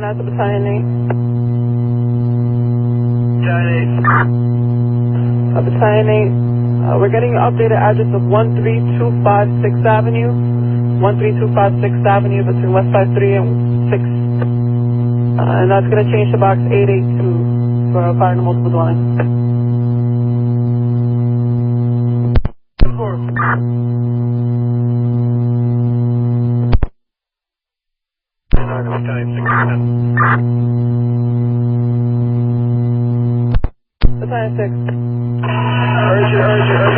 That's a battalion 8. A battalion 8. We're getting an updated address of 13256 Avenue. 13256 Avenue between West Side 3 and 6. And that's going to change to box 882 for fire in multiple dwelling. Battalion 6. Urgent.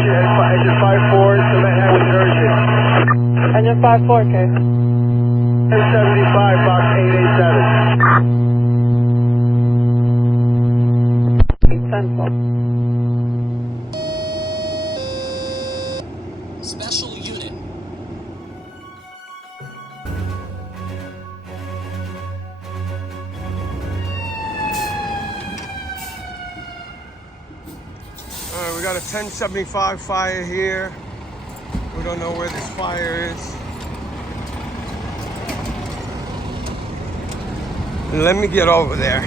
Engine 54, cement head urgent. Engine 54, okay. 1075, box 887. 10-4. Special unit. Alright, we got a 1075 fire here. We don't know where this fire is. Let me get over there.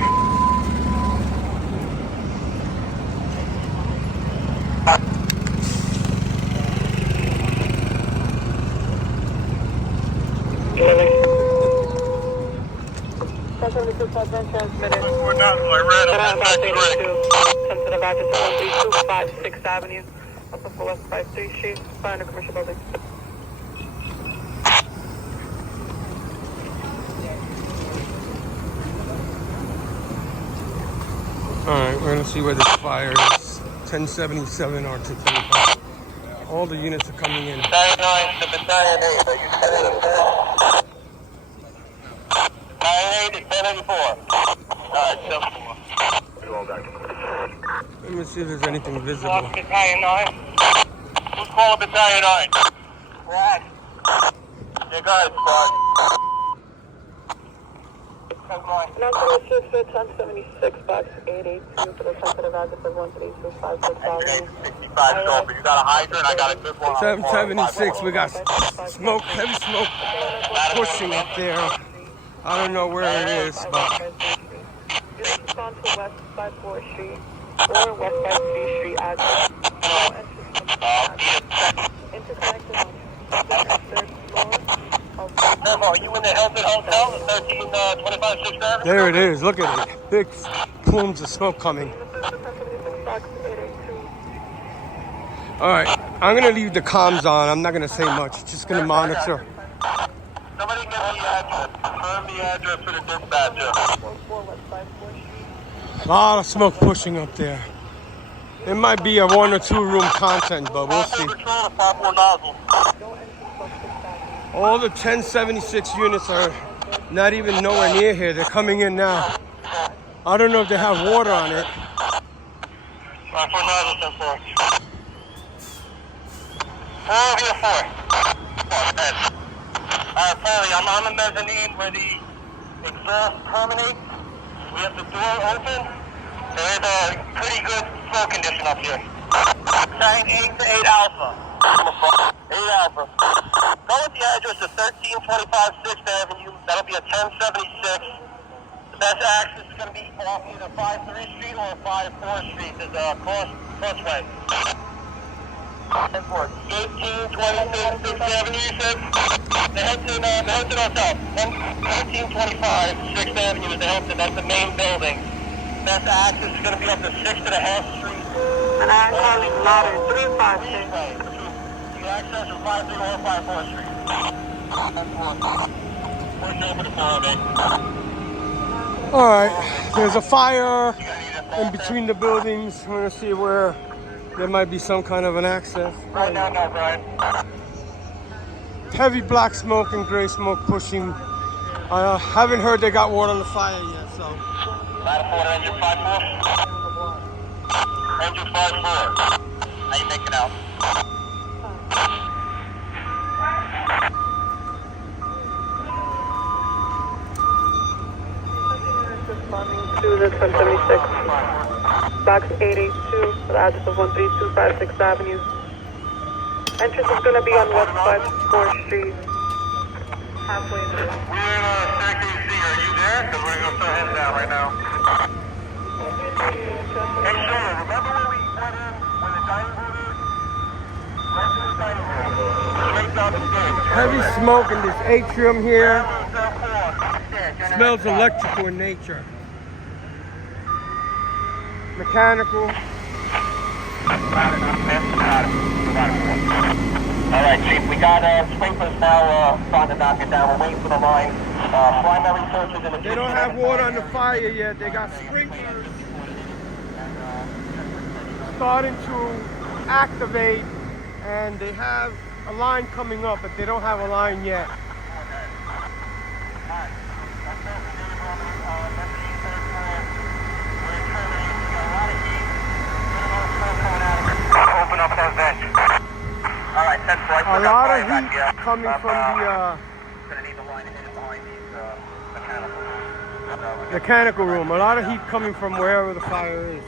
Transmitted. We're not, I ran up that taxi right. Sensitive address of 13256 Avenue, up for West 53 Street, find a commercial building. Alright, we're gonna see where this fire is. 1077 or 225. All the units are coming in. Battalion 9 to Battalion 8, are you sending them down? Battalion 8 is 1084. Alright, 74. Let me see if there's anything visible. Battalion 9. Who's calling Battalion 9? What? You guys, squad. 1076, box 882 for the sensitive address of 13256 Avenue. 65 over. You got a hydrant, I got a good one. 776, we got smoke, heavy smoke pushing up there. I don't know where it is, but Units respond to West 54 Street or West 53 Street address. No entrance from the interconnected on the third floor of Are you in the Hilton Hotel, the 1325 6th Avenue? there it is. Look at it. Big plumes of smoke coming. Alright, I'm gonna leave the comms on. I'm not gonna say much. Just gonna monitor. Somebody give me the address. Confirm the address for the dispatcher. A lot of smoke pushing up there. It might be a 1 or 2 room content, but we'll see. Patrol, pop more nozzle. All the 1076 units are not even nowhere near here. They're coming in now. I don't know if they have water on it. Pop more nozzle, 10-4. 404. Apparently, I'm on the mezzanine where the exhaust terminates. We have the door open. There is a pretty good flow condition up here. Sign 8 to 8 Alpha. 8 Alpha. Go with the address of 1325 6th Avenue. That'll be a 1076. The best access is going to be off either 53 Street or 54 Street. There's a crossway. 1326 6th Avenue, you said? The Hilton Hotel. 1325 6th Avenue is the Hilton. That's the main building. Best access is going to be up to 6th and a half Street. And I'm calling louder, 356. The access is 53 or 54 Street. Where's the open for me? Alright, there's a fire in between the buildings. We're gonna see where there might be some kind of an access. Right now, no, Brian. Heavy black smoke and gray smoke pushing. I haven't heard they got water on the fire yet, so. Lattiform engine 54. Engine 54. How you making out? Responding to the 1076, box 882 for the address of 13256 Avenue. Entrance is going to be on West 54th Street. Halfway through. We're in staircase C. Are you there? Because we're going to start heading down right now. Hey, Shona, remember when we went in when the dining room is? Right to the dining room. Straight down the stairs. Heavy smoke in this atrium here. Yeah, Smells electrical in nature. Mechanical. All right, Chief, we got sprinklers now starting to knock it down. We're waiting for the line. Primary searches in the... They don't have water on the fire yet. They got sprinklers starting to activate, and they have a line coming up, but they don't have a line yet. Open up that vent. All right, that's right. A lot of heat coming from Gonna need the line to hit it behind these mechanical room. A lot of heat coming from wherever the fire is.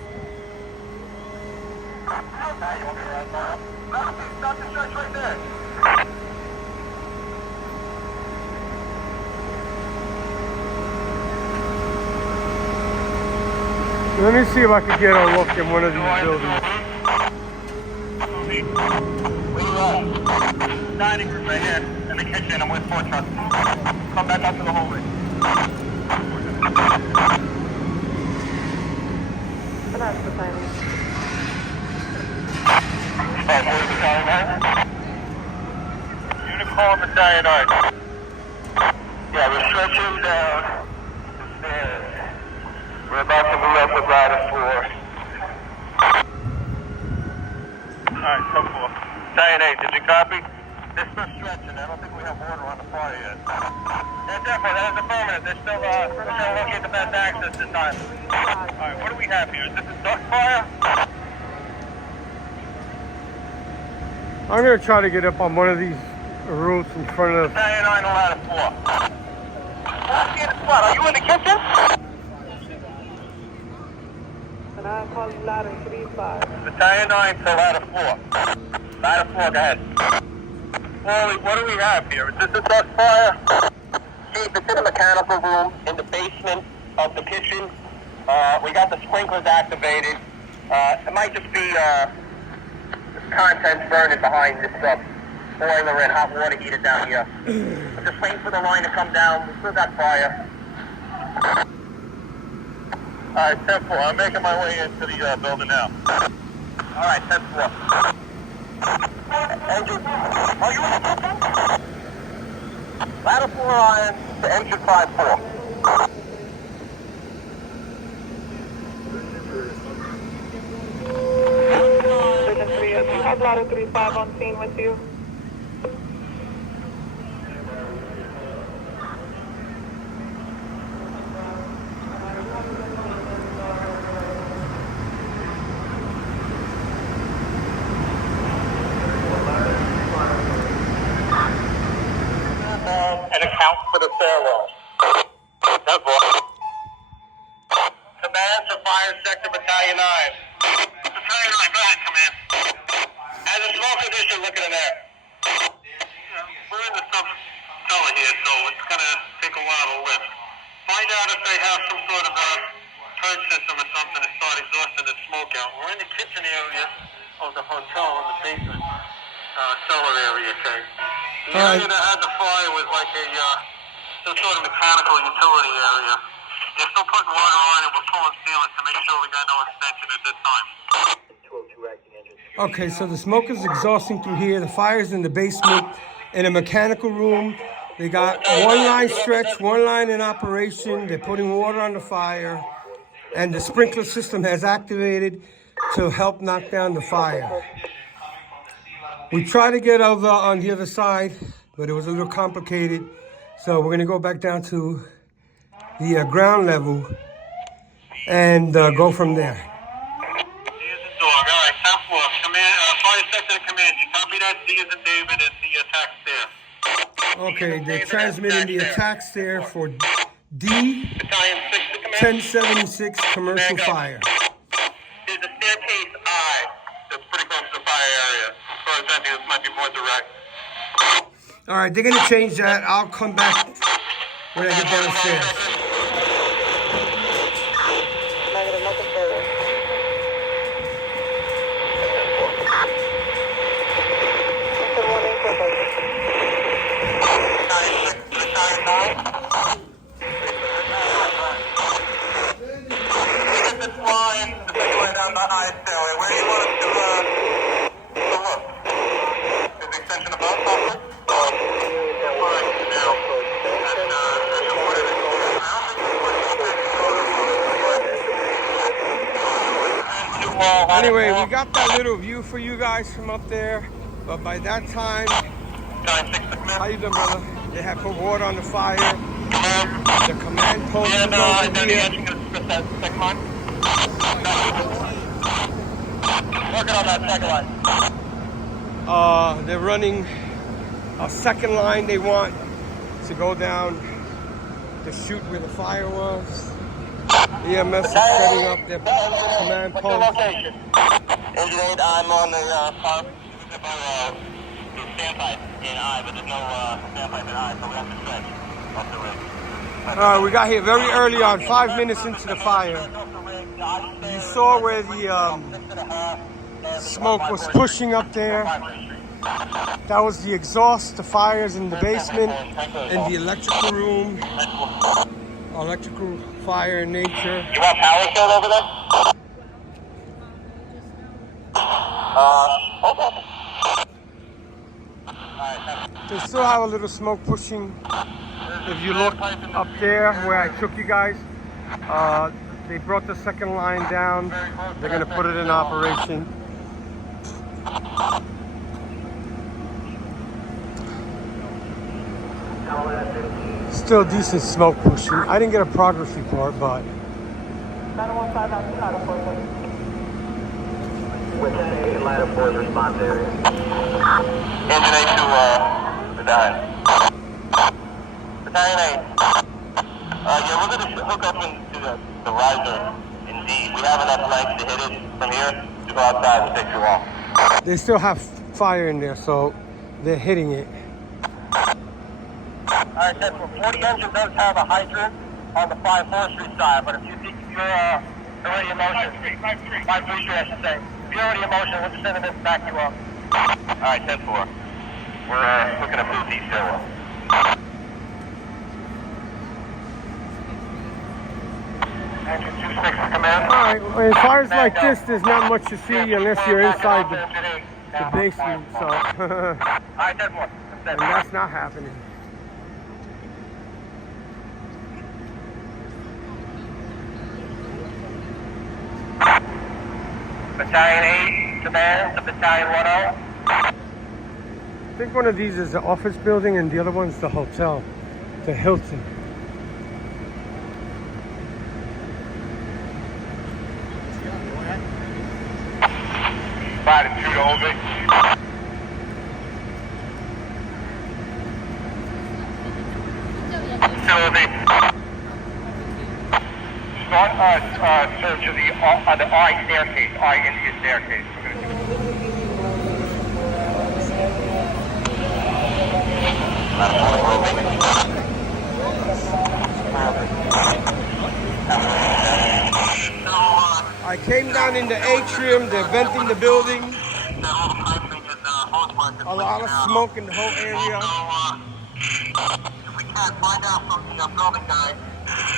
Stop the church right there. Let me see if I can get a look in one of these buildings. Dining room right here, in the kitchen. I'm with 4 trucks. Come back up to the hallway. That's the timing. Uniform Battalion 9. Yeah, we're stretching down the stairs. We're about to move up with ladder 4. Alright, come 4. Battalion 8, did you copy? They're still stretching. I don't think we have water on the fire yet. Yeah, definitely. That is affirmative. They're still looking at the best access this time. Alright, what do we have here? Is this a duct fire? I'm gonna try to get up on one of these roofs in front of. Battalion 9 to ladder 4. What's in the spot? Are you in the kitchen? And I call you ladder 3-5. Battalion 9 to ladder 4. Ladder 4, go ahead. Wally, what do we have here? Is this a duct fire? Chief, it's in the mechanical room in the basement of the kitchen. We got the sprinklers activated. It might just be contents burning behind this boiler and hot water heater down here. I'm just waiting for the line to come down. We still got fire. Alright, 10-4. I'm making my way into the building now. Alright, 10-4. Engine. Are you in the kitchen? Ladder 4 iron to engine 5-4. Surgeon 3, do you have ladder 3-5 on scene with you? And account for the stairwell. That's all. Command to Fire Sector Battalion 9. Battalion 9, go ahead, Command. As a small condition, looking in there. We're in the sub-cellar here, so it's going to take a while to lift. Find out if they have some sort of a turn system or something to start exhausting the smoke out. We're in the kitchen area of the hotel in the basement cellar area, okay? The area that had the fire was like some sort of mechanical utility area. They're still putting water on and we're pulling sealant to make sure we got no extension at this time. Okay, so the smoke is exhausting through here. The fire's in the basement, in a mechanical room. They got one line stretched, one line in operation. They're putting water on the fire, and the sprinkler system has activated to help knock down the fire. We tried to get over on the other side, but it was a little complicated. So we're gonna go back down to the ground level and go from there. D as in dog. All right, 10-4. Command, Fire Sector Command. You copy that? D as in David and the attack stair. Okay, they're transmitting the attack stair for D Battalion 6 to command. 1076 commercial fire. There's a staircase I that's pretty close to the fire area. As far as that, this might be more direct. All right, they're gonna change that. I'll come back when I get downstairs. Negative, nothing further. Nothing, 1 8 This line, the second line down the high stairway. Where do you want us to look? Is the extension above possible? Anyway, we got that little view for you guys from up there, but by that time, how you doing, brother? They had put water on the fire. The command post is over here. Working on that second line. They're running a second line. They want to go down the chute where the fire was. EMS is setting up their command post. Location. Engine 8, I'm on the standpipe in I, but there's no standpipe in I, so we have to stretch off the rig. We got here very early on, 5 minutes into the fire. You saw where the smoke was pushing up there. That was the exhaust. The fire's in the basement, in the electrical room. Electrical fire in nature. You want power shield over there? Okay. They still have a little smoke pushing. If you look up there where I took you guys, they brought the second line down. They're gonna put it in operation. Still decent smoke pushing. I didn't get a progress report, but 915 out to Ladder 4. Within a ladder 4's response area. Engine 8 to Battalion. Battalion 8. Yeah, we're going to hook up into the riser. Indeed. We have enough length to hit it from here. To go outside will take too long. they still have fire in there, so they're hitting it. Alright, Central, 40 engine does have a hydrant on the 5-4 Street side, but if you're already in motion, 5-3 Street, I should say. If you're already in motion, we'll just send them in to back you up. Alright, 10-4. We're looking to move these stairwell. Engine 26 command. Alright, in fires like this, there's not much to see unless you're inside the basement, so. Alright, 10-4. And that's not happening. Battalion 8, command to Battalion 10. I think one of these is the office building and the other one's the hotel, the Hilton. Latitude over. Start search of the I staircase, I India staircase. We're going to I came down in the atrium, they're venting the building. A lot of smoke in the whole area. If we can't find out from the building guy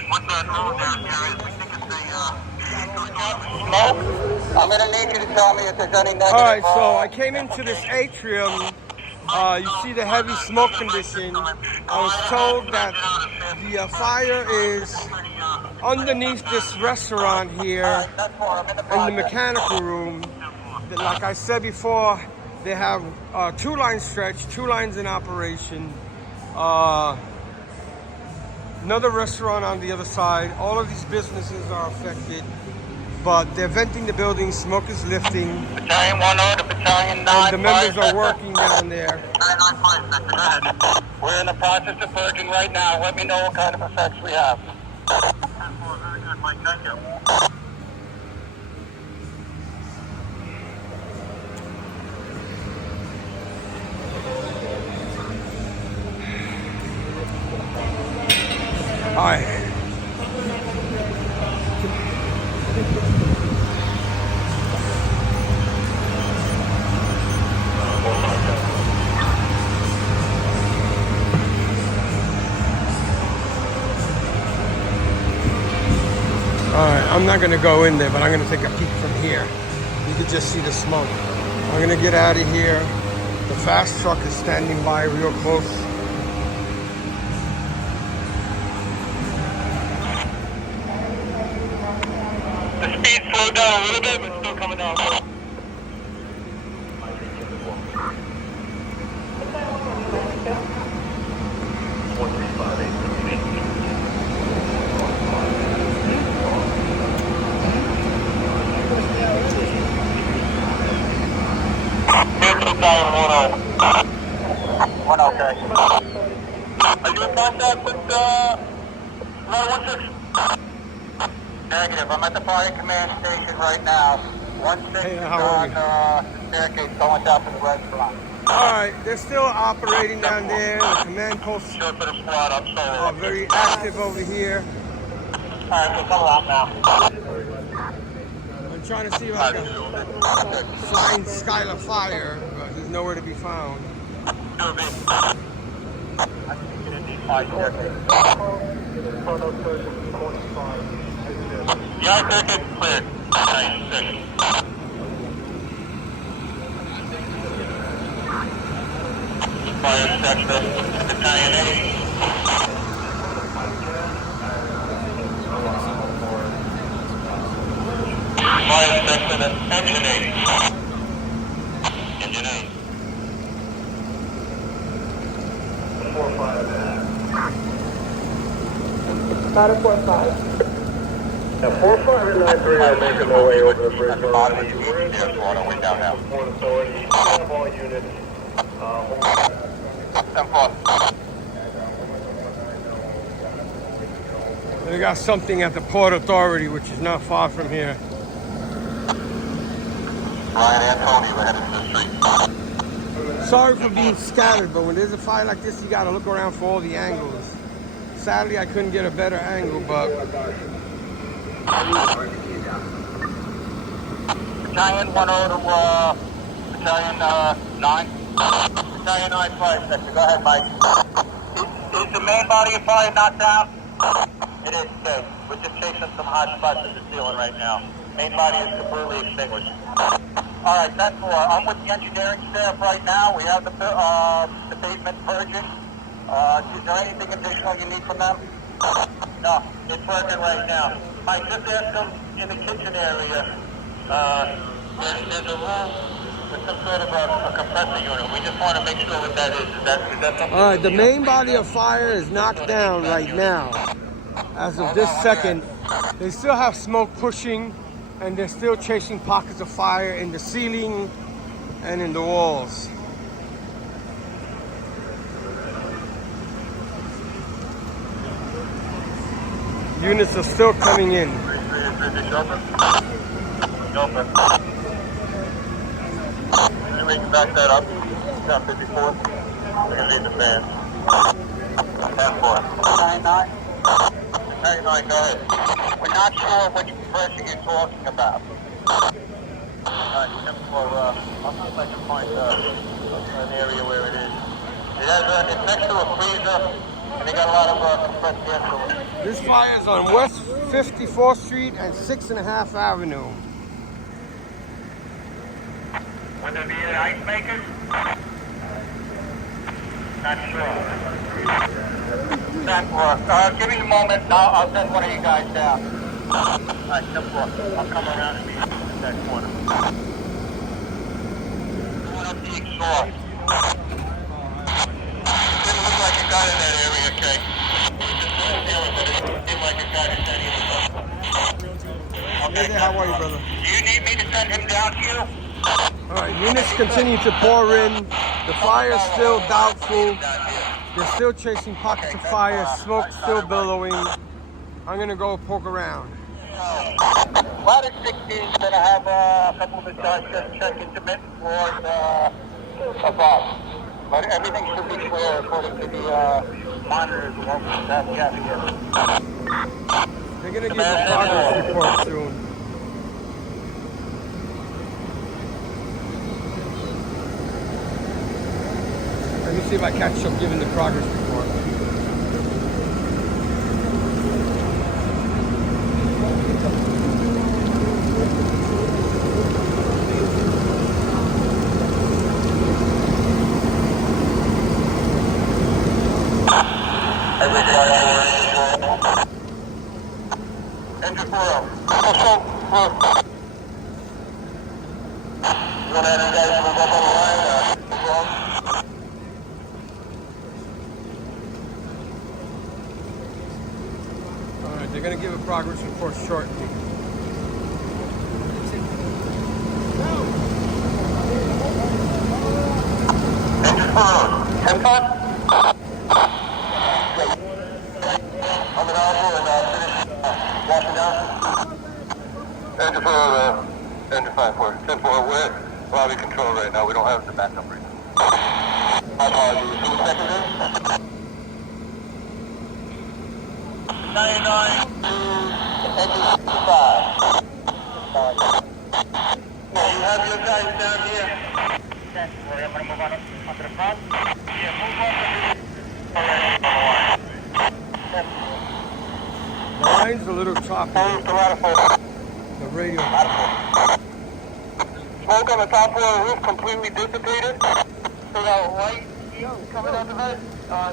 what that road down here is, we think it's smoke. I'm going to need you to tell me if there's any negative. Alright, so I came into this atrium. You see the heavy smoke condition. I was told that the fire is underneath this restaurant here in the mechanical room. Like I said before, they have 2 lines stretched, 2 lines in operation. Another restaurant on the other side. All of these businesses are affected, but they're venting the building. Smoke is lifting. Battalion 10 to Battalion 9. And the members are working down there. We're in the process of purging right now. Let me know what kind of effects we have. Very good, Mike. Thank you. right. Alright, I'm not gonna go in there, but I'm gonna take a peek from here. You can just see the smoke. I'm gonna get out of here. The fast truck is standing by real close. The speed slowed down a little bit, but still coming down. One okay. Are you in contact with Ladder 16? Negative. I'm at the fire command station right now. 16 Hey, is how are on the staircase going down to the restaurant. Alright, they're still operating down there. The command posts Sure for the squad, I'm sorry. are very active over here. Alright, we'll come around now. I'm trying to see if I can find Skylar Fire, but he's nowhere to be found. Sure be. I think it is fire staircase. Yeah, staircase is cleared. 96. Fire specialist, Battalion 8. Fire specialist, Engine 8. Engine 8. 4-5. Ladder 4-5. Yeah, 4593 are making their way over the bridge. At the bottom of the UCS on our way down now. Port Authority, have all units. 10-4. They got something at the Port Authority, which is not far from here. Ryan Antoni, we're headed to the street. Sorry for being scattered, but when there's a fire like this, you gotta look around for all the angles. Sadly, I couldn't get a better angle, but Battalion 10 to Battalion 9. Battalion 9 fire sector. Go ahead, Mike. Is the main body of fire not down? It is, okay. We're just chasing some hot spots in the ceiling right now. Main body is completely extinguished. Alright, that's 4. I'm with the engineering staff right now. We have the basement purging. Is there anything additional you need from them? No, it's working right now. Mike, just ask them in the kitchen area. There's a room with some sort of a compressor unit. We just want to make sure what that is. Is that something? all right, the main body of fire is knocked down right now. As of this second, they still have smoke pushing, and they're still chasing pockets of fire in the ceiling and in the walls. Units are still coming in. We can back that up. Down 54. We're going to need the fans. 10-4. 99. 99, go ahead. We're not sure which compressor you're talking about. Alright, 10-4, I'll see if I can find an area where it is. It's next to a freezer, and they got a lot of compressed gas. This fire is on West 54th Street and 6.5 Avenue. Would there be any ice makers? Not sure. That give me a moment. I'll send one of you guys down. Alright, 10-4. I'll come around and meet you in that corner. Going up the exhaust. Didn't look like a guy in that area, okay? It seemed like a guy in that area. Okay, how are you, brother? Do you need me to send him down to you? All right, units continue to pour in. The fire is still doubtful. They're still chasing pockets of fire. Smoke still billowing. I'm gonna go poke around. Ladder 16 is going to have a couple of the guys just check intermittent floors above. But everything should be clear according to the monitors won't have gas again. They're gonna give a progress report soon. Let me see if I catch them giving the progress report. Engine 4 up. You want to have you guys move up on the line? Alright, they're gonna give a progress report shortly. Engine 4 up. 10 5? I'm an alpha and finish washing down. Engine 4 engine 5 4. 10 4, we're lobby control right now. We don't have the backup right now. My apologies. 2 seconds in. 99 engine 5. You have your guys down here. We're going to move on up onto the front. Yeah, move up. The line's a little choppy. The radio. Smoke on the top floor of the roof completely dissipated. So that light coming out the vent,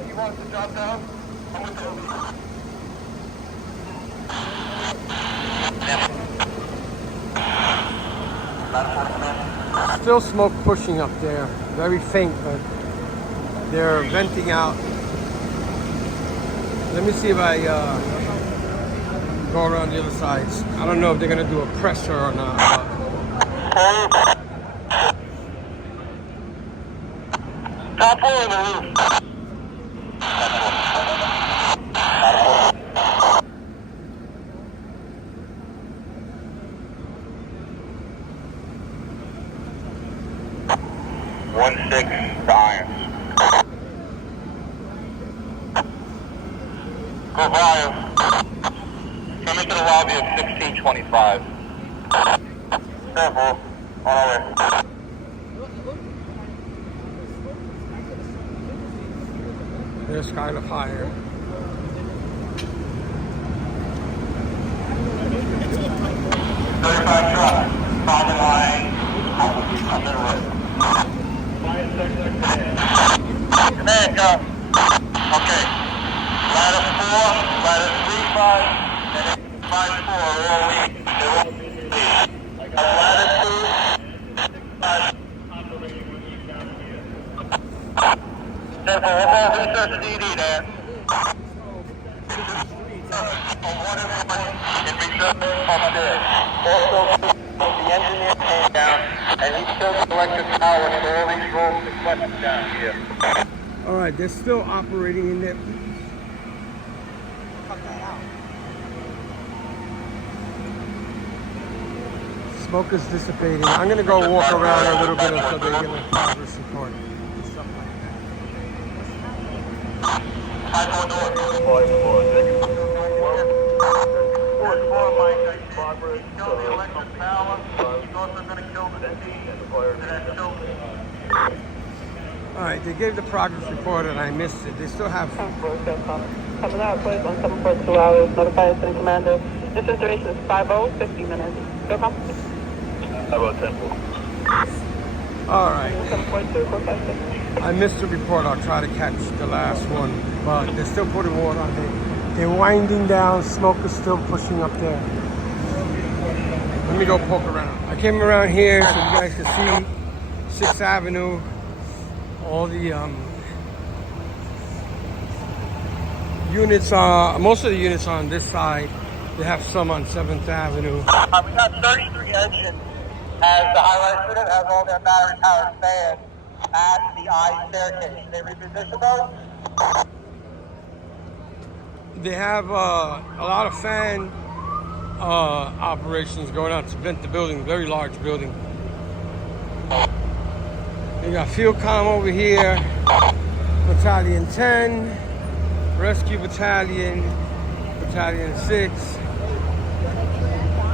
he wants to drop down. I'm with you. Still smoke pushing up there. Very faint, but they're venting out. Let me see if I go around the other sides. I don't know if they're gonna do a presser or not. Top floor of the roof. 1-6 Science. Go volume. Come into the lobby at 1625. Careful. On our way. There's kind of higher. Truck. Follow the line. On the right. Command, go. Okay. Ladder 4, ladder 3, 5, and 5, 4 are all weak. Ladder 2, 5. Careful, we'll all research the DD there. One everybody in research upstairs. Also, the engineer came down, and he still electric power for all these rooms and questions down here. All right, they're still operating in there. Cut that out. Smoke is dissipating. I'm gonna go walk around a little bit until they give a progress report. Stuff like that. 5-4 door. 4-4, Mike. I see. Kill the electric power. He's also going to kill the steam. That children. All right, they gave the progress report and I missed it. They still have. Coming out, please, on 7.2 hours. Notify Incident Commander. Distance duration is 50, 50 minutes. Go come. How about 10-4? All right. 7.2, 456. I missed the report. I'll try to catch the last one, but they're still putting water on it. They're winding down. Smoke is still pushing up there. Let me go poke around. I came around here so you guys can see 6th Avenue. All the units are, most of the units are on this side. They have some on 7th Avenue. We got 33 engines as the high-rise unit has all their battery-powered fans at the I staircase. They reposition those? They have a lot of fan operations going on to vent the building, very large building. You got fuel comm over here, Battalion 10. Rescue Battalion, Battalion 6,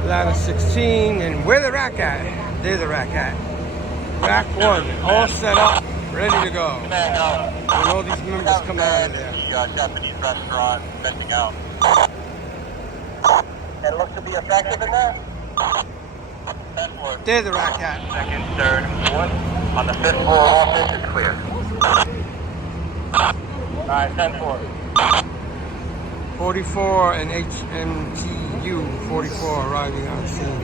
Ladder 16, and where the rack at? There's the rack at. Rack 1, all set up, ready to go. Command, When all these members come out of there. the Japanese restaurant venting out. It looks to be effective in there. 10-4. There's the rack at. Second, third, fourth. On the 5th floor office is clear. Alright, 10-4. 44 and HMTU 44 arriving on scene.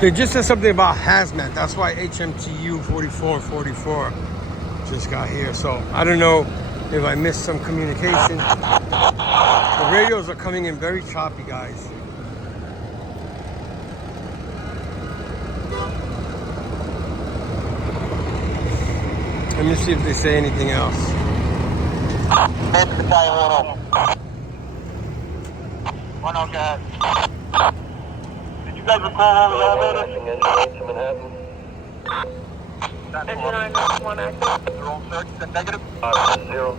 They just said something about hazmat. That's why HMTU 44 just got here. So I don't know if I missed some communication. The radios are coming in very choppy, guys. Let me see if they say anything else. Command Battalion 1 guys. Did you guys recall all the elevators? They're all searched. Is that negative? 0.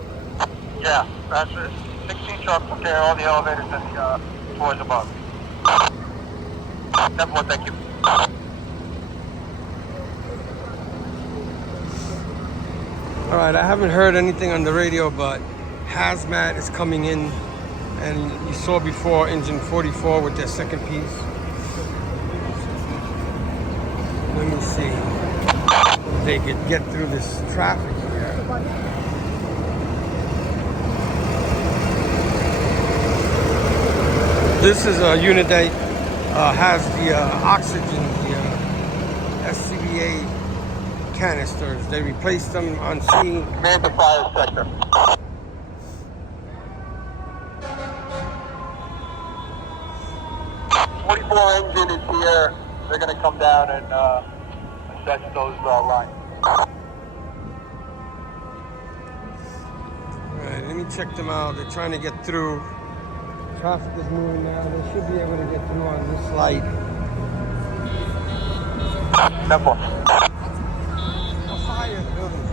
Yeah, that's it. 16 trucks will carry all the elevators and the floors above. 10-4, thank you. All right, I haven't heard anything on the radio, but hazmat is coming in, and you saw before engine 44 with their second piece. Let me see if they could get through this traffic here. This is a unit that has the oxygen, the SCBA canisters. They replaced them on scene. Command the fire sector. Engine is here. They're going to come down and assess those lines. Alright, let me check them out. They're trying to get through. Traffic is moving now. They should be able to get through on this light. Simple. A fire in the building.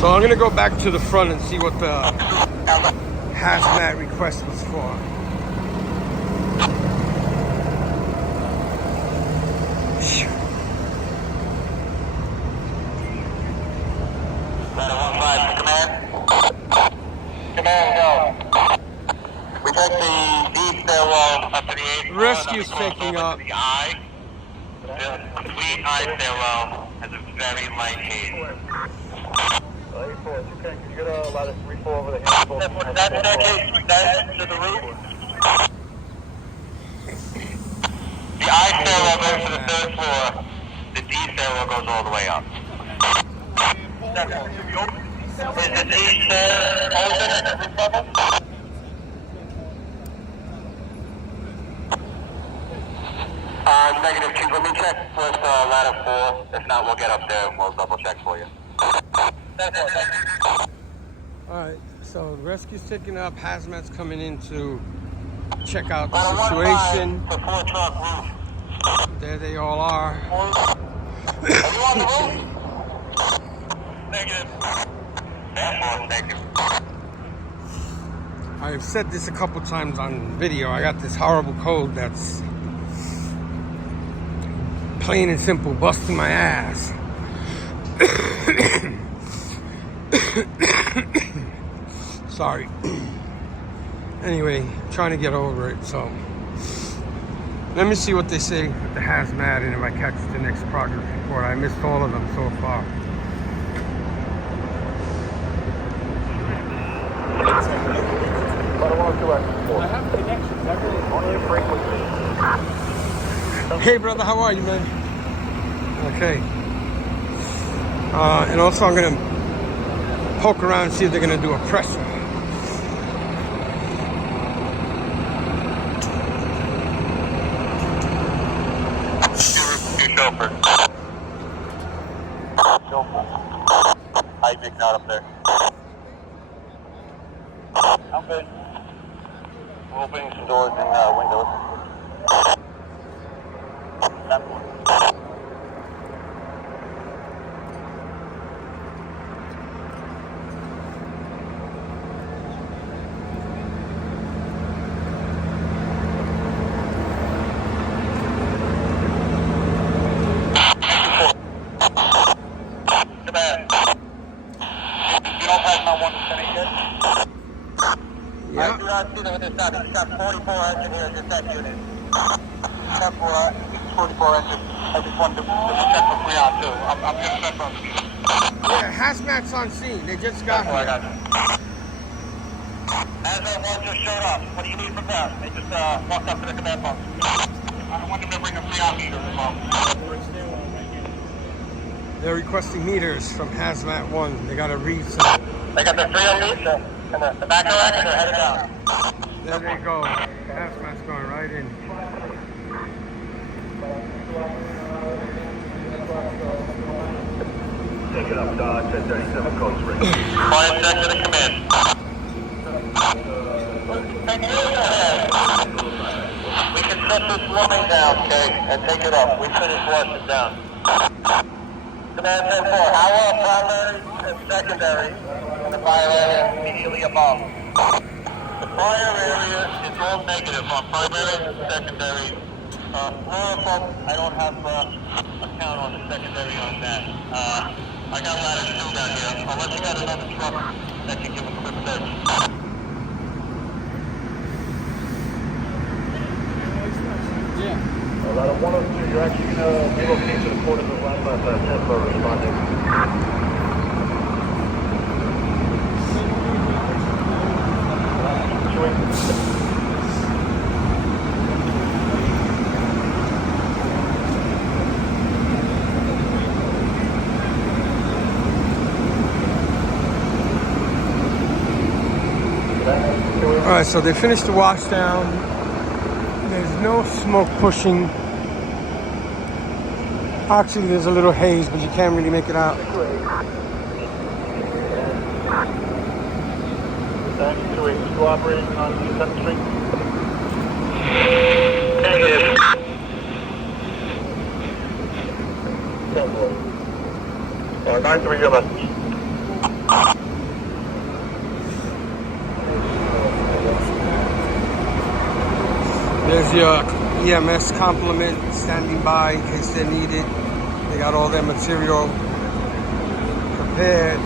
So I'm gonna go back to the front and see what the hazmat request was for. Command, go. We take the D stairwell up to the 8th. Rescue's taking up. The I. The complete I stairwell has a very light haze. 8-4, okay. Can you get a ladder 3-4 over the handle? That's to the roof. The I stairwell goes to the 3rd floor. The D stairwell goes all the way up. Is the D stair open at this level? Negative 2. Let me check with ladder 4. If not, we'll get up there and we'll double check for you. Alright, so rescue's taking up, hazmat's coming in to check out the situation. There they all are. Are you on the roof? Negative. Thank you. I've said this a couple times on video. I got this horrible cold that's plain and simple busting my ass. Sorry. Anyway, trying to get over it, so let me see what they say with the hazmat and if I catch the next progress report. I missed all of them so far. I have connections. On your frequency. Hey brother, how are you, man? Okay. And also I'm gonna poke around and see if they're gonna do a presser. Chauffeur. Hi, Vic, not up there. I'm good. We're opening some doors and windows. I do not see them in this side. He's got 44 engine here in this tech unit. 44 engine. I just wanted to check for Freon too. I'm just check from. Yeah, Hazmat's on scene. They just got I here. got you. Hazmat 1 just showed up. What do you need from them? They just walked up to the command post. I want them to bring a Freon meter as well. They're requesting meters from Hazmat 1. They gotta read some. They got the Freon meter and the back of rack and they're headed down. There they go. Hazmat's going right in. Take it up, 1037 code 3. Quiet check to the command. We can shut this plumbing down, okay, and take it up. We finished flush it down. Command 10-4, how are primary and secondary in the fire area immediately above? The fire area is all negative on primary and secondary. Fluorofoam, I don't have a count on the secondary on that. I got ladder 2 down here, unless you got another truck that can give a quick search. Ladder 102, you're actually going to relocate to the quarters of Lima as Tesla responding. All right, so they finished the wash down. There's no smoke pushing. Actually, there's a little haze, but you can't really make it out. Thanks, 2 still operating on 7th Street. Negative. All right, 9-3, your message. There's your EMS complement standing by in case they need it. They got all their material prepared.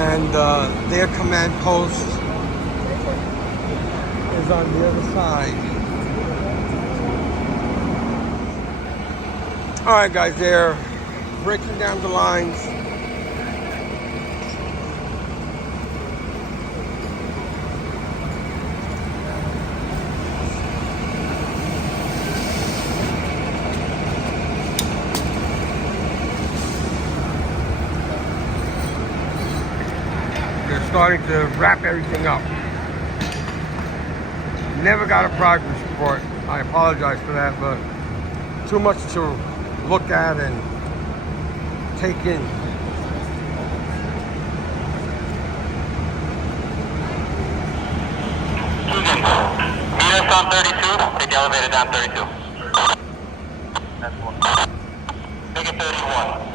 And their command post is on the other side. All right, guys, they're breaking down the lines. They're starting to wrap everything up. Never got a progress report. I apologize for that, but too much to look at and take in. Units on 32, take the elevator down 32. That's one. Take it 31.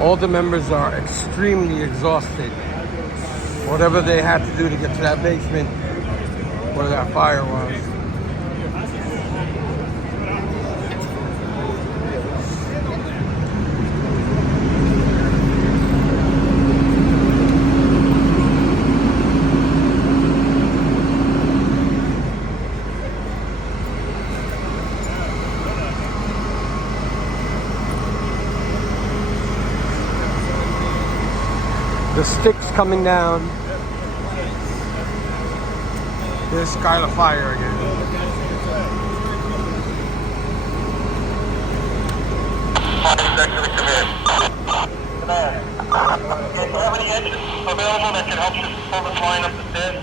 All the members are extremely exhausted. Whatever they had to do to get to that basement where that fire was. The sticks coming down. There's Skylar Fire again. Command, do you have any engines available that can help you pull this line up the stairs?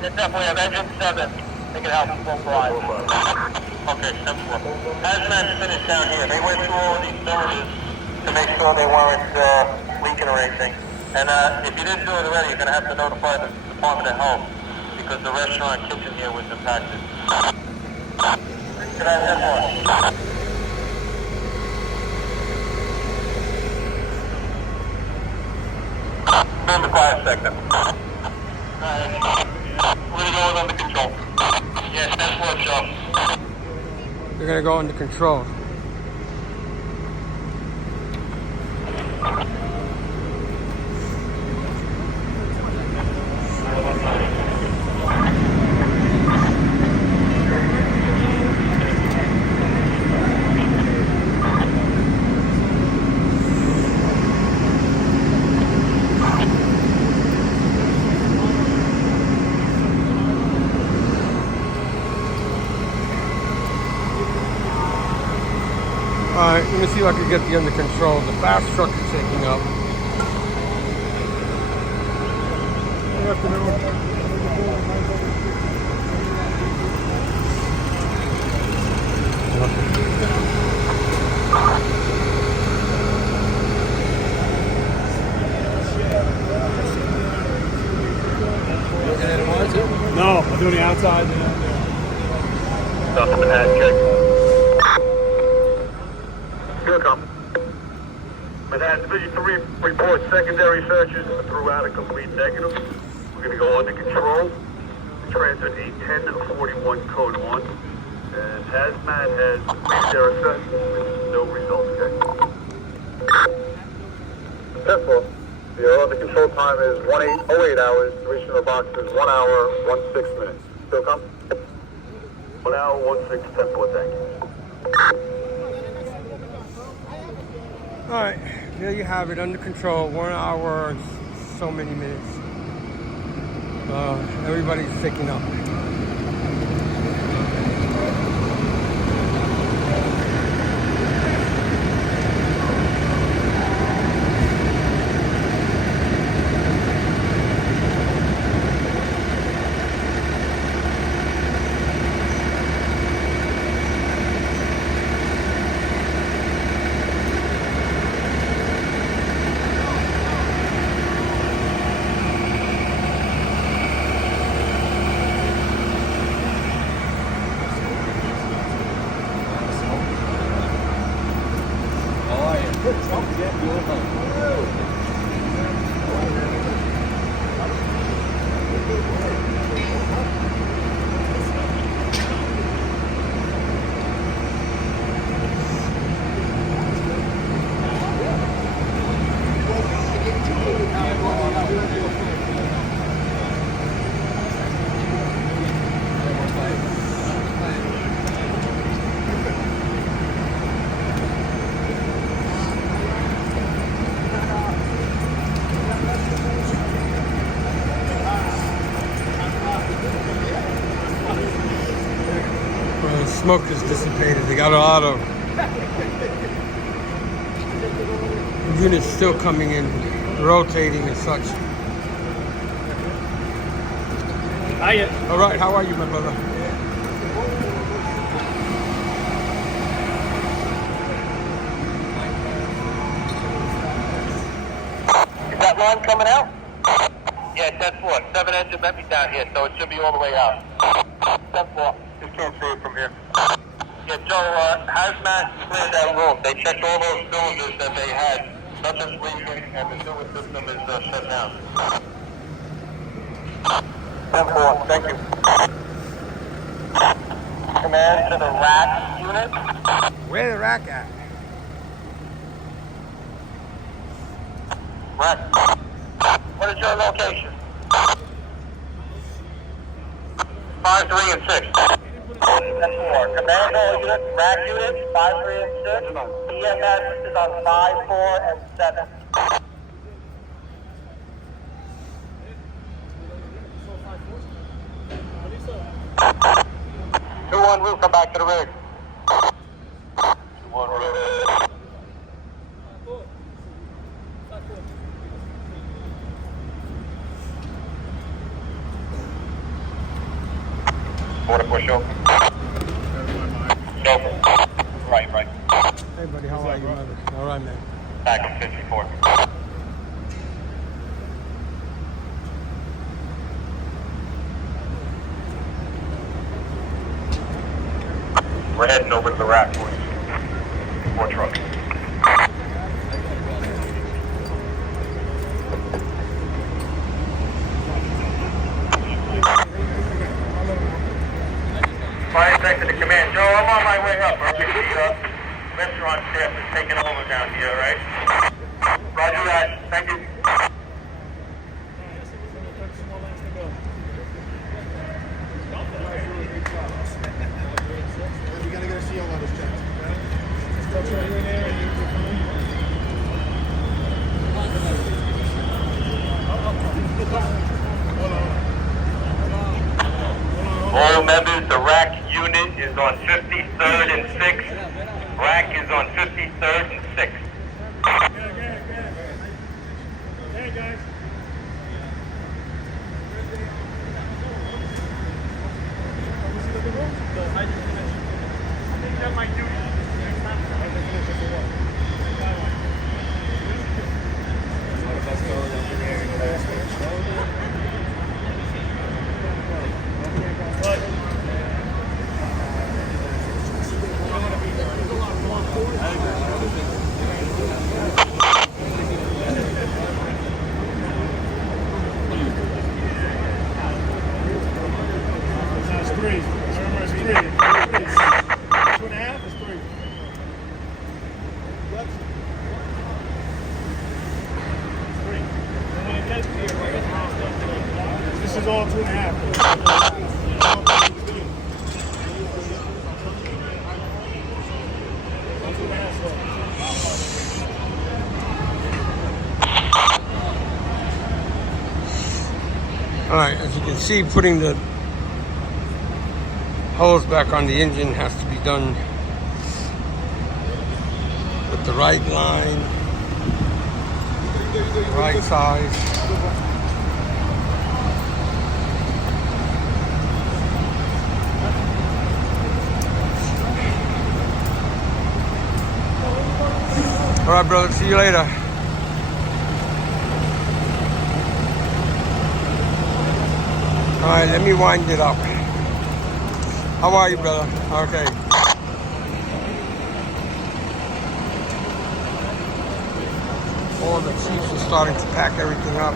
They definitely have engine 7. They can help you pull the line. Okay, 10-4. Hazmat finished down here. They went through all of these cylinders to make sure they weren't leaking or anything. And if you didn't do it already, you're going to have to notify the Department of Health because the restaurant kitchen here was impacted. Can I have that one? In the fire sector. We're going to go under control. Yes, that's what, Joe. They're gonna go under control. Alright, let me see if I can get the under control. The fast truck is taking up. Good afternoon. No, I'm doing the outside. Stop in the hat, check. Here come. Manhattan Division 3 reports secondary searches throughout a complete negative. We're going to go under control. Transit 810-41 code 1. And Hazmat has made their assessment with no results yet. 10-4. Your under control time is 1808 hours. Duration of the box is 1 hour, 16 minutes. Still come? 1 hour, 16, 10-4, thank you. Alright, there you have it, under control. 1 hour and so many minutes. Everybody's taking up. The smoke is dissipated. They got a lot of units still coming in, rotating and such. Hiya. All right, how are you, my brother? Is that line coming out? Yeah, 10-4. 7 engine MIDTOWN here, so it should be all the way out. 10-4. Just can't see it from here. Yeah, Joe, Hazmat cleared that room. They checked all those cylinders that they had. Nothing's leaking, and the sewer system is shut down. 10-4, thank you. Command to the rack unit. Where the rack at? Rack. What is your location? 5, 3, and 6. 10-4. Command all units, rack units, 5, 3, and 6. EMS is on 5, 4, and 7. 2-1 route, come back to the rig. 2-1 route. Border push over. Over. Right. Hey, buddy, how are you, brother? All right, man. Back on 54. We're heading over to the rack, boys. 4 trucks. Fire sector to command. Joe, I'm on my way up. The restaurant staff is taking over down here, all right? Roger that. Thank you. We gotta get a seal on this check. All members, the rack unit is on 53rd and 6th. Rack is on 53rd and 6th. Hey, guys. I think that might do it. That's 3. Remember, it's 3. 2.5 is 3. This is all 2.5. All right, as you can see, putting the hose back on the engine has to be done with the right line, right size. All right, brother, see you later. All right, let me wind it up. How are you, brother? Okay. All the chiefs are starting to pack everything up.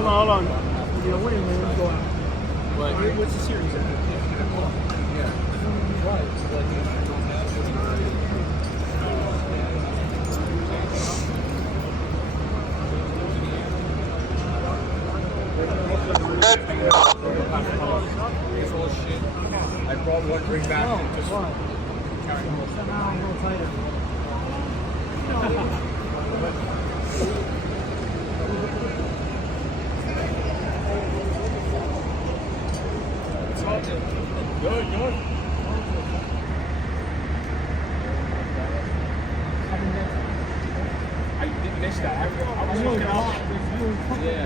Hold on. Yeah, winning, man. Let's go out. What's the series? I brought one ring back. Good. I did miss that. I was looking out. Yeah.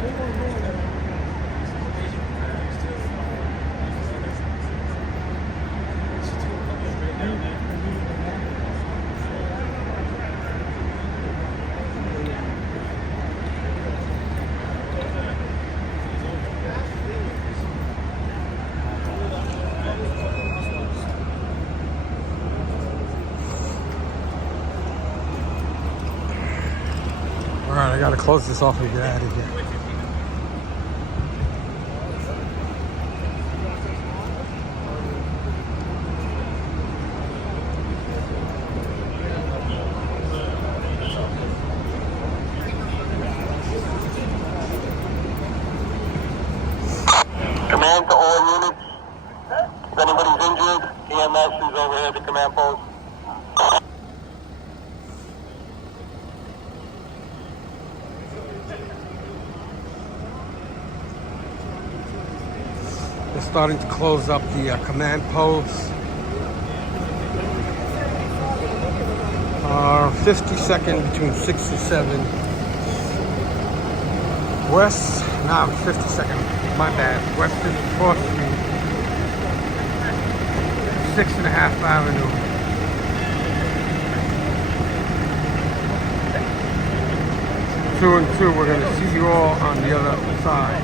I gotta close this off and get out of here. Command to all units. If anybody's injured, EMS is over here at the command post. They're starting to close up the command post. 52nd between 6 and 7. West, 52nd, my bad. Western 4th Street, 6.5 Avenue. Two and two, we're gonna see you all on the other side.